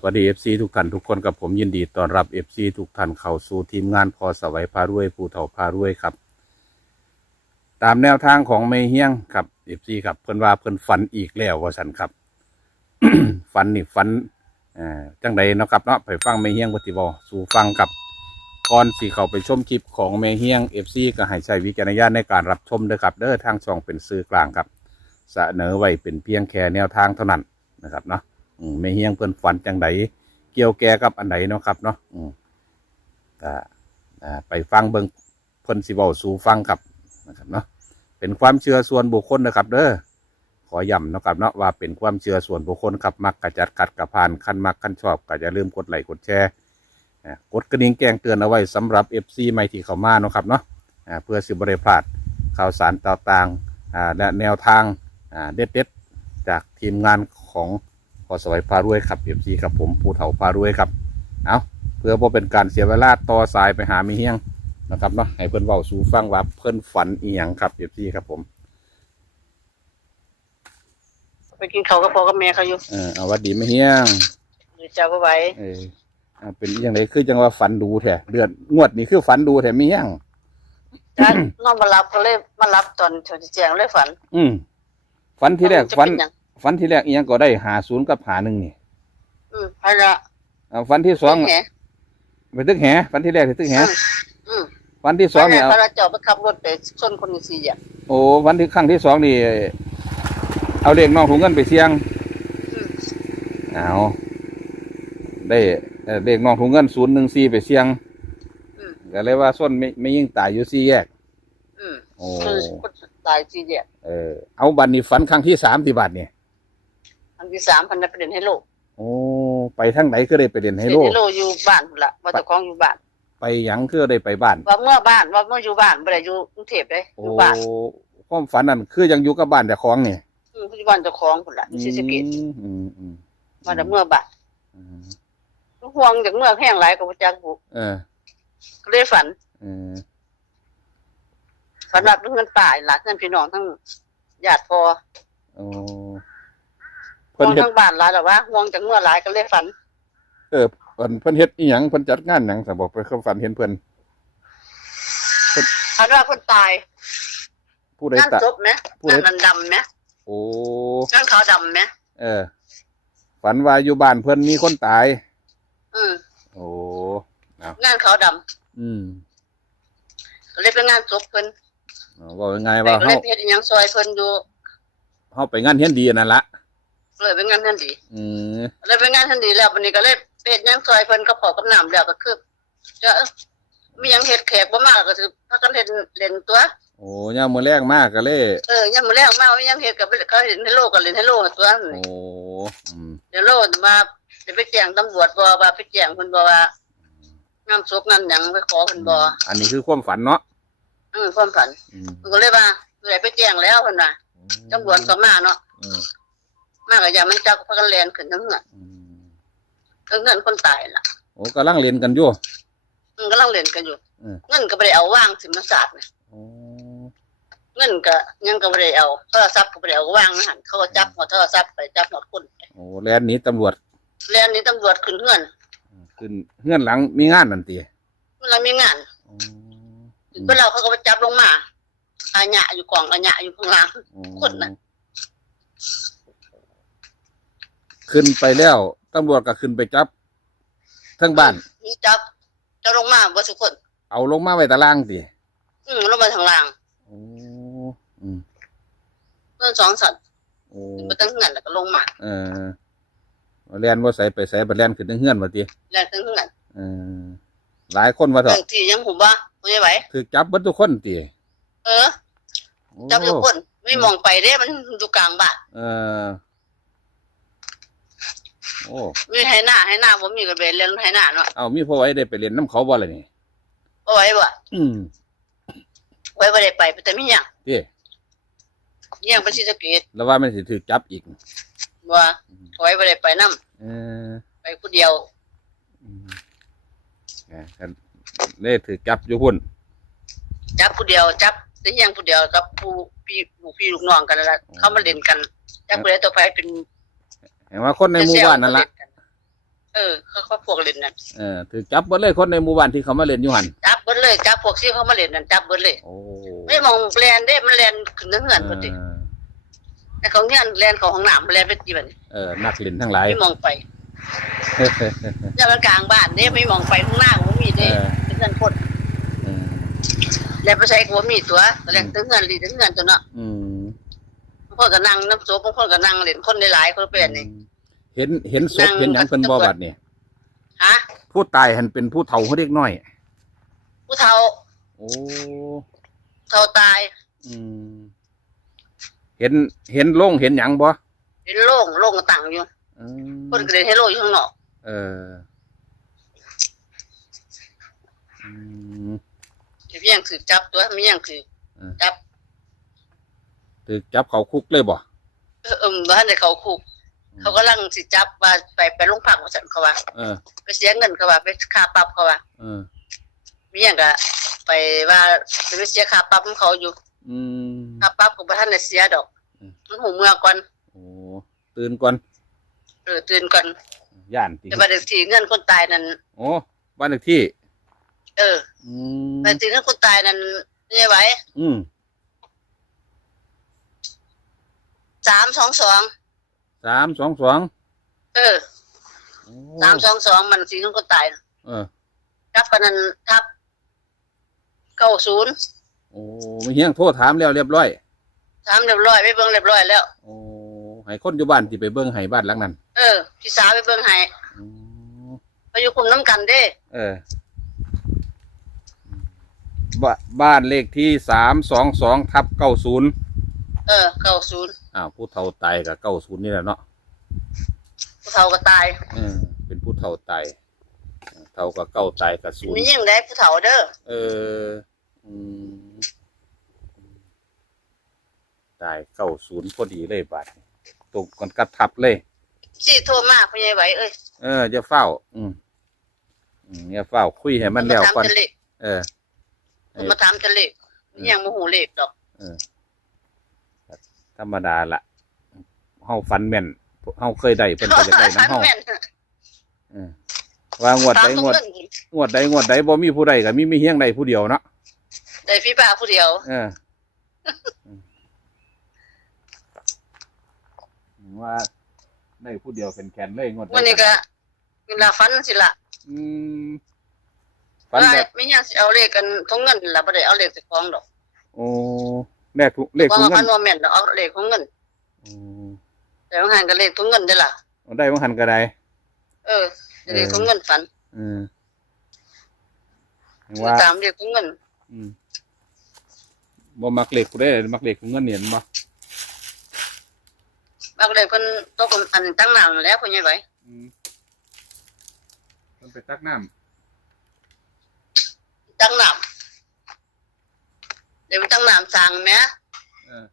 สวัสดี FC ทุกท่านทุกคนกับผมยินดีต้อนรับ FC ทุกท่านเข้าสู่ทีมงานพอสวัยพารวยภูเถาพารวยครับ ตามแนวทางของเมเฮียงครับ FC ครับเพิ่นว่าเพิ่นฝันอีกแล้วว่าสันครับ ฝันนี่ฝันอ่าจังใดเนาะครับเนาะไปฟังเมเฮียงปฏิบอสู่ฟังกับก่อนสิเข้าไปชมคลิปของเมเฮียง FC ก็ให้ใช้วิจารณญาณในการรับชมด้อครับเด้อทางช่องเป็นสื่อกลางครับ เสนอไว้เป็นเพียงแค่แนวทางเท่านั้นนะครับเนาะ ไม่เฮียงเพิ่นฝันจังไดเกี่ยวแก่กับอันไหนเนาะครับเนาะก็ไปฟังเบิ่งเพิ่นสิเว้าสู่ฟังครับนะครับเนาะเป็นความเชื่อส่วนบุคคลนะครับ เด้อขอย้ำเนาะครับเนาะว่าเป็นความเชื่อส่วนบุคคลครับมักกระจัดขัดกระพานคันมักคันชอบก็อย่าลืมกดไลค์กดแชร์กดกระดิ่งแจ้งเตือนเอาไว้สำหรับ FC ใหม่ที่เข้ามาเนาะครับเนาะเพื่อสิบ่ได้พลาดข่าวสารต่างๆอ่าและแนวทางเด็ดๆจากทีมงานของ พอสวัยพารวยครับเอฟซีครับผมภูเถาพารวยครับ เอาเพื่อบ่เป็นการเสียเวลาต่อสายไปหามีเฮียงนะครับเนาะให้เพิ่นเว้าสู่ฟังว่าเพิ่นฝันอีหยังครับเอฟซีครับผมไปกินเขาวกับพ่อกับแม่เขาอยู่เออเอาหวัดดีมีเฮียงหรือเจ้าก็ไว้เอออ่าเป็นอหยังไงคือจังว่าฝันดูแท้เดือนงวดนี้คือฝันดูแท้มีเฮียง จ้านอนมารับก็เลยมารับตอนชนแจงเลยฝัน อืมฝันที่แรกจะฝันเป็นหยัง ฝันที่แรกอีหยังก็ได้หาศูนย์กับหาหนึ่งนี่อืมพระละอ่าฝันที่สองแหมไปตึกแหฝันที่แรกไปตึกแหอืมฝันที่สองเนี่ยพเอาระละเจ้าไปขับรถไปชนคนอีกสี่อะโอ้วันที่ครั้งที่สองนี่เอาเลขน้องถุงเงินไปเสี่ยงอืมเอาได้เอ่อเลขน้องถุงเงินศูนย์หนึ่งสี่ไปเสี่ยงอืมก็เลยว่าส้นไม่ไม่ยิ่งตายอยู่สี่แยก อืมโอ้ คือคนตายสี่อะเออเอาบัตรนี่ฝันครั้งที่สามที่บัตรเนี่ย อันที่สามพันนักเรียนให้โลกโอ้ไปทั้งไหนก็ได้ไปเรียนไฮโลเรียนให้โลกอยู่บ้านพุ่นละว่าเจ้าของอยู่บ้าน ไปหยังคือได้ไปบ้านว่าเมื่อบ้านว่าเมื่ออยู่บ้านบ่ได้อยู่กรุงเทพเลยอโอ้ยู่บ้านความฝันนั่นคือยังอยู่กับบ้านแต่ของนี่อืมอยู่บ้านเจ้าของพุ่นละอยู่ศรีสะเกษอืมอืมอืมมาแต่เมื่อบ้านอืมห่วงจากเมื่อแห้งหลายก็บ่จักบุเออก็เลยฝัน เออฝันว่าเป็นเงินป่าหลานเงินพี่น้องทั้งญาติพอโอ้ ห่เพิ่นวงเฮ็ดทั้งบ้านหลายแต่ว่าห่วงจากเมื่อหลายก็เลยฝัน เออเพิ่นเพิ่นเฮ็ดอีหยังเพิ่นจัดงานหยังสมบอกไปเข้าฝันเห็นเพิ่นฝันว่าคนตายผู้ใดงานตะ ศพไหมผู้ใด งานมันดำไหมโอ้งานขาวดำไหมเออ ฝันว่าอยู่บ้านเพิ่นมีคนตาย อืมโอ้งานขาวดอืมำก็เลยเป็นงานศพเพิ่นเอาว่ายังไงแต่ว่าก็เลเฮายเพชรยังซอยเพิ่นอยู่ เฮาไปงานเฮียนดีนั่นละ เลยเป็นงานทันดีอืมเลยเป็นงานทันดีแล้ววันนี้ก็เลยเพชรยังซอยเพิ่นก็พอกับน้ำแล้วก็คือจะเอ้อมีหยังเฮ็ดแขกบ่มากก็คือพากันเฮ็ดเล่นตัว โอ้ยามมื้อแรกมากก็เลยเออยังมื้อแรกมาว่ายังเฮ็ดกับเขาเห็นให้โลกก็เล่นให้โลกตัวนั้นโอ้อืมเดี๋ยวโลดมาเดี๋ยวไปแจ้งตำรวจบ่ว่าไปแจ้งเพิ่นบ่ว่างานศพงานหยังไปขอเพิ่นบ่อันนี้คือความฝันเนาะอือความฝันอืมเพิ่นก็เลยว่าเมื่อไหร่ไปแจ้งแล้วเพิ่นว่าตำรวจก็มาเนาะอื มมาก็อย่ามันจักพากันแล่นขึ้นทั้งเงินอืมทั้งเงินคนตายล่ะโอ้กำลังเรียนกันอยู่ มันกำลังเล่นกันอยู่อืม เงินก็บ่ได้เอาวางสิมาสาดนะโอ้เงินก็ยังก็บ่ได้เอาโทรศัพท์ก็บ่ได้เอาวางนะหั่นเขาก็จับหัวโทรศัพท์ไปจับหัวคนโอ้แลนหนี้ตำรวจแล้วอันนี้ตำรวจขึ้นเฮือนขึ้นเฮือนหลังมีงานนั่นติเวลามีงาน โอ้ถึงเวลาเขาก็ไปจับลงมาอาญะอยู่กองอาญะอยู่ข้างล่างคนน่ะ ขึ้นไปแล้วตำรวจก็ขึ้นไปจับทั้งบ้าน นี่จับจะลงมาบ่ทุกคน เอาลงมาไว้ตารางติอืมลงมาทางล่างโอ้อืมเพิ่นสองสัตว์โอ้ขึ้นไปตั้งเงินแล้วก็ลงมาเออแลนบ่ใส่ไปใส่บัดแลนขึ้นทั้งเฮือนว่าติแล้วตั้งเงินเออหลายคนว่าเถบาอะงทียังผมว่าบ่ได้ไหวถูกจับเบิดทุกคนติเออ จับทุกคนไม่มองไปเด้มันอยู่กลางบ้านเออ โอ้มีให้หน้าให้หน้าบ่มีก็ไปเล่นให้หน้าเนาะเอามีพ่อไว้ได้ไปเรียนน้ำเขาบ่ล่ะนี่บ่ไหวบ่อืมไว้บ่ได้ไปแต่มีหยังติหยังไปศรีสะเกษแล้วว่ามันสิถูกจับอีกบ่ไว้บ่ได้ไปนํเออไปผู้เดียวอืมเออกันเลยถูกจับอยู่พุ่นจับผู้เดียวจับแต่หยังผู้เดียวกับผู้พี่ลูกพี่ลูกน้องกันนั่นล่ะเขามาเล่นกันจับผู้ใดต่อไปเป็น เห็นว่าคนในหมู่บ้านนั่นล่ะเอเออเขาเขาพวกเล่นนั่นเออถือจับเบิดเลยคนในหมู่บ้านที่เขามาเล่นอยู่หันจับเบิดเลยจับพวกที่เขามาเล่นนั่นจับเบิดเลยโอ้ไม่มองแลนเด้มันแลนขึ้นเงื่อนพอดีเออแต่เขาเงื่อนแลนของห้องน้ำแลนไปจีบัดนเออนักเล่นทั้งหลายไม่มองไปเนี่ยมันกลางบ้านเด้ไม่มองไปข้างหน้าผมมีเอเด้อเป็นเงื่อนคนอืมแล้วไปใช้หัวมีตัวแลนถึงเงื่อนลีถึงเงื่อนตัวเนาะอืมบาง คนก็นั่งน้ำโซบบางคนก็นั่งเล่นคนหลายๆคนเป็นนี่เห็นเห็นศพนั่งเห็นหยังเป็นบ่บัดนี่ฮะผู้ตายหันเป็นผู้เฒ่าเขาเด็กน้อย ผู้เฒ่าโอ้เฒ่าตายอืมเห็นเห็นโล่งเห็นหยังบ่เป็นโล่งโล่งก็ตั้งอยู่อืมคนก็เล่นให้โล่งอยู่ข้างนอกเอออืมที่เพียงคือจับตัวไม่ยังคือเออจับ ถือจับเขาคุกเลยบ่เออเออบ้านในเขาคุก เขาก็ลังสิจับว่าไปไปโรงพักว่าสันเขาว่าเออไปเสียเงินเขาว่าไปค่าปรับเขาว่าเออมีอย่างก็ไปว่าไปเสียค่าปรับของเขาอยู่ อืมค่าปรับก็บ่ทันได้เสียดอกอืมมันหูเมื่อก่อนโอ้ตื่นก่อนเออตื่นก่อนย่านติแต่ว่าเด็กที่เงินคนตายนั่นโอ้บ้านเลขที่ เอออืมแต่ที่เงินคนตายนั่นนี่ไหวอืม สามสองสองสามสองสองเออโอ้สามสองสองมันที่เงินคนตายน่ะเออทับกันนั้นทับเก้าศูนย์โอ้ไม่เฮียงโทษถามแล้วเรียบร้อยทำเรียบร้อยไปเบิ่งเรียบร้อยแล้วโอ้ให้คนอยู่บ้านที่ไปเบิ่งให้บ้านหลังนั้น เออพี่สาวไปเบิ่งให้อืมไปอยู่คุมน้ำกันเด้เออบ้าบ้านเลขที่สามสองสองทับเก้าศูนย์ เออเก้าศูนย์อ้าวผู้เฒ่าตายกับเก้าศูนย์นี่แหละเนาะผู้เฒ่าก็ตายเออเป็นผู้เฒ่าตายเฒ่ากับเก้าตายกับศูนมีย์ยิ่งได้ผู้เฒ่าเด้อเอออืมตายเก้าศูนย์พอดีเลยบาทนี้ตกกันกระทับเลยสี่โทรมาพ่อใหญ่ไหวเอ้ยเออจะเฝ้า อืมอืมอย่าเฝ้าคุยให้มันแล้วมาถามก่อนจะเลขเออมาถามจะเลขมียังโมโหเลขดอกเออ ธรรมดาละเฮาฟันแม่นเฮาเคยได้เพิ่นก็จะได้น้ำเฮาแม่นเออว่างวดถามใดทุกงวดเงินงวดใดงวดใดบ่มีผู้ใดก็มีมีเฮียงใดผู้เดียวเนาะได้พี่ป้าผู้เดียว เออว่าได้ผู้เดียวแขนๆเลยงวดใดวันนี้ก็เวลาฟันสิละอืมฟันว่าแบบไม่ยังสิเอาเลขกันทุกเงินละบ่ได้เอาเลขสิของดอก โอ้ เลขทุเลขเพราะทุกว่าเงิฟันนว่าแม่นดอกเอาเลขของเงิน อืมแต่ว่าหันก็เลขทุกเงินได้อล่ะ เอาได้บ่หันก็ได้เออเลขทุกเงินฝันอืมว่าตามเลขทุกเงิน อืมบ่มักเลขผู้ใดมักเลขของเงินเนี่ยเห็นบ่บางเลขเพิ่นตกอันตั้งนานแล้วพ่อใหญ่ไหวอืมมันไปตักน้ำตั้งน้ำ เดี๋ยวมันตั้งน้ำสั่งแหม่เออ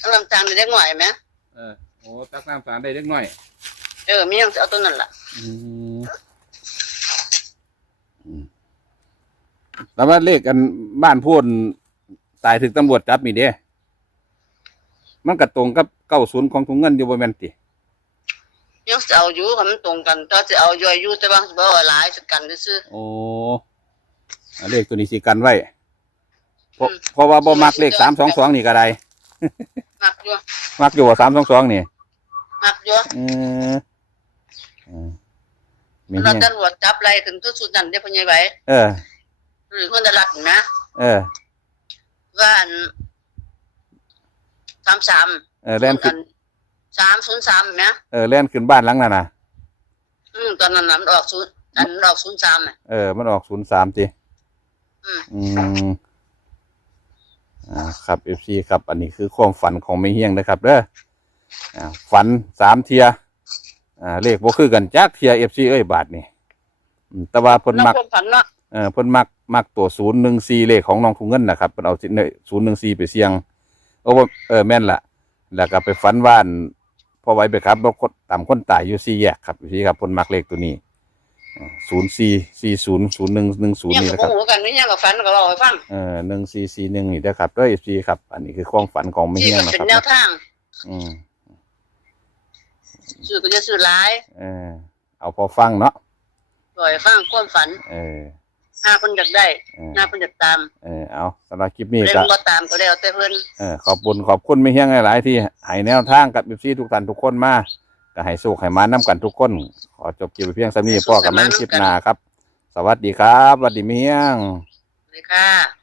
ตั้งน้ำสั่งได้หน่อยแหม่เออโอ้ตักน้ำสารได้เล็กน้อย เออมียังสิเอาตัวนั้นล่ะอืมอืมแล้วว่าเลขกันบ้านพูนตายถึงตำรวจจับมีเด้ มันก็ตรงกับเก้าศูนย์ของถุงเงินอยู่บ่แม่นติยังสิเอาอยู่ค่ะมันตรงกันก็สิเอาอยู่อายุแต่ว่าสิบ่เอาหลายสิกันซื่อโอ้อ่า เลขตัวนี้สิกันไว้เพราะอืมเพราะว่าบ่มักเลขสามสองสองนี่ก็ได้ๆมักอยู่มักอยู่สามสองสองนี่มักอยู่อืมอืมมีเราเฮียตำรวจจับไล่ขึ้นทุกสุดนั่นได้พ่อใหญ่ไหวเออ หรือคนตลาดนะเออ ว่าอันสามสามเออแล่นขึ้นสามศูนย์สามนะเออแล่นขึ้นบ้านหลังนั้นน่ะอืมตอนนั้นน่ะมันออกศูนย์อันมันออกศูนย์สามอะเออมันออกศูนย์สามติ อืมอืมอ่าครับเอฟซีครับ อันนี้คือความฝันของไม่เฮียงนะครับเด้ออ่าฝันสามเทียอ่าเลขบ่คือกันจักเทียเอฟซีเอ้ยบาทนี่อืมแต่ว่าเพิ่นน้องมักความฝันเนาะเออเพิ่นมักมักตัวศูนย์หนึ่งสี่เลขของน้องถุงเงินนะครับเพิ่นเอาศูนย์หนึ่งสี่ไปเสี่ยงโอ้บ่เออแม่นละแล้วก็ไปฝันว่าอั่นพอไว้ไปครับรถคนต่ำคนตายอยู่สี่แยกครับพี่ครับเพิ่นมักเลขตัวนี้ ศูนย์สี่สี่ศูนย์ศูนย์หนึ่งหนึ่งศูนย์ยังนี่กับนะครับหูกันไม่ยังกับฝันก็บอกให้ฟังเออหนึ่งสี่สี่หนึ่งนี่นะครับด้วยสี่ครับ อันนี้คือความฝันของไม่ที่เฮียงก็นะเป็นครับแนวทางอืมซื้อก็จะซื้อหลายเออเอาพอฟังเนาะปล่อยฟังความฝันเออห้าคนอยากได้เออห้าคนอยากตามเออเอาสำหรับคลิปนี้เล่นก็บ่ตามก็แล้วแต่เพิ่น เออขอบคุณขอบคุณไม่เฮี้ยงหลายๆที่ให้แนวทางกับเอฟซีทุกท่านทุกคนมา ก็ให้สู้ให้มานํกันทุกคน ขอจบคลิปไว้เพียงสำนี้พ่อกับแม่คลิปหน้าครับ สวัสดีครับสวัสดีเม่เฮี้ยง เลยค่ะ